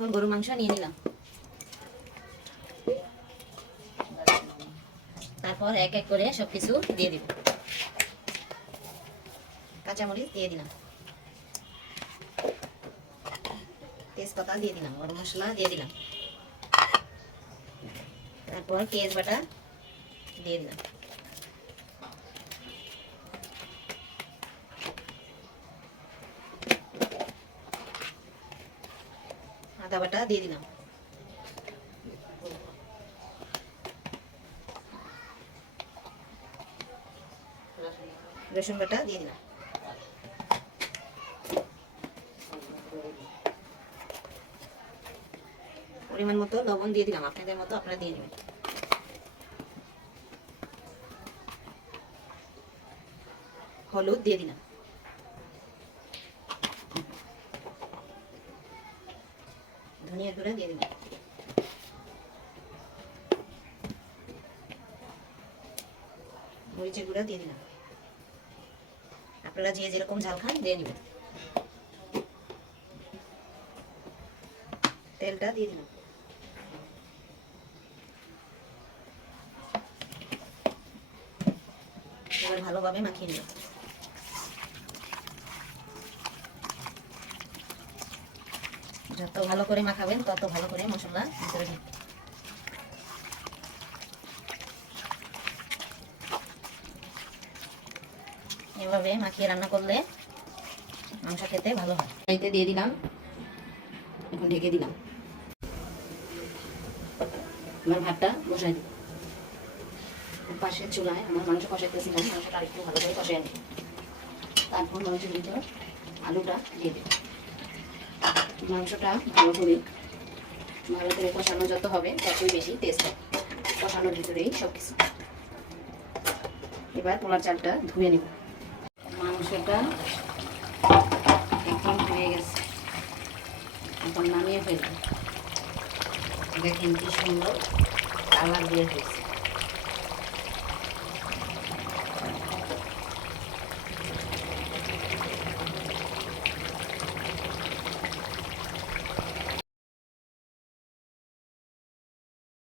এখন গরু মাংস নিয়ে নিলাম। তারপর এক এক করে সব কিছু দিয়ে দিব। কাঁচামরিচ দিয়ে দিলাম। তেজপাতা দিয়ে দিলাম, গরম মশলা দিয়ে দিলাম। তারপর পেঁয়াজ বাটা দিয়ে দিলাম। আদা দিয়ে দিলাম। রসুন বাটা দিয়ে দিলাম। পরিমাণ মতো লবণ দিয়ে দিলাম, আপনাদের মতো আপনারা দিয়ে দিবেন। হলুদ দিয়ে দিলাম। ধনিয়া গুঁড়া দিয়ে দিলাম মরিচের গুঁড়া দিয়ে দিলাম আপনারা যে যেরকম ঝাল খান দিয়ে নেবেন তেলটা দিয়ে দিলাম এবার ভালোভাবে মাখিয়ে নেব যত ভালো করে মাখাবেন, তত ভালো করে মশলা ভিতরে এভাবে মাখিয়ে রান্না করলে মাংস খেতে ভালো হয়। এতে দিয়ে দিলাম, এখন ঢেকে দিলাম। আমার ভাতটা বসাই দিই পাশের চুলায় আমার মাংস কষাইতেছিলাম মাংসটা আরেকটু ভালো করে কষাই নিই। তারপর মাংসের ভিতর আলুটা দিয়ে দিই মাংসটা ভালো করে ভালো করে কষানো যত হবে, ততই বেশি টেস্ট হবে। কষানোর ভিতরেই সব কিছু এবার পোলার চালটা ধুয়ে নেব। মাংসটা একদম হয়ে গেছে। এখন নামিয়ে ফেলব। দেখেন কি সুন্দর কালার দিয়ে হয়েছে।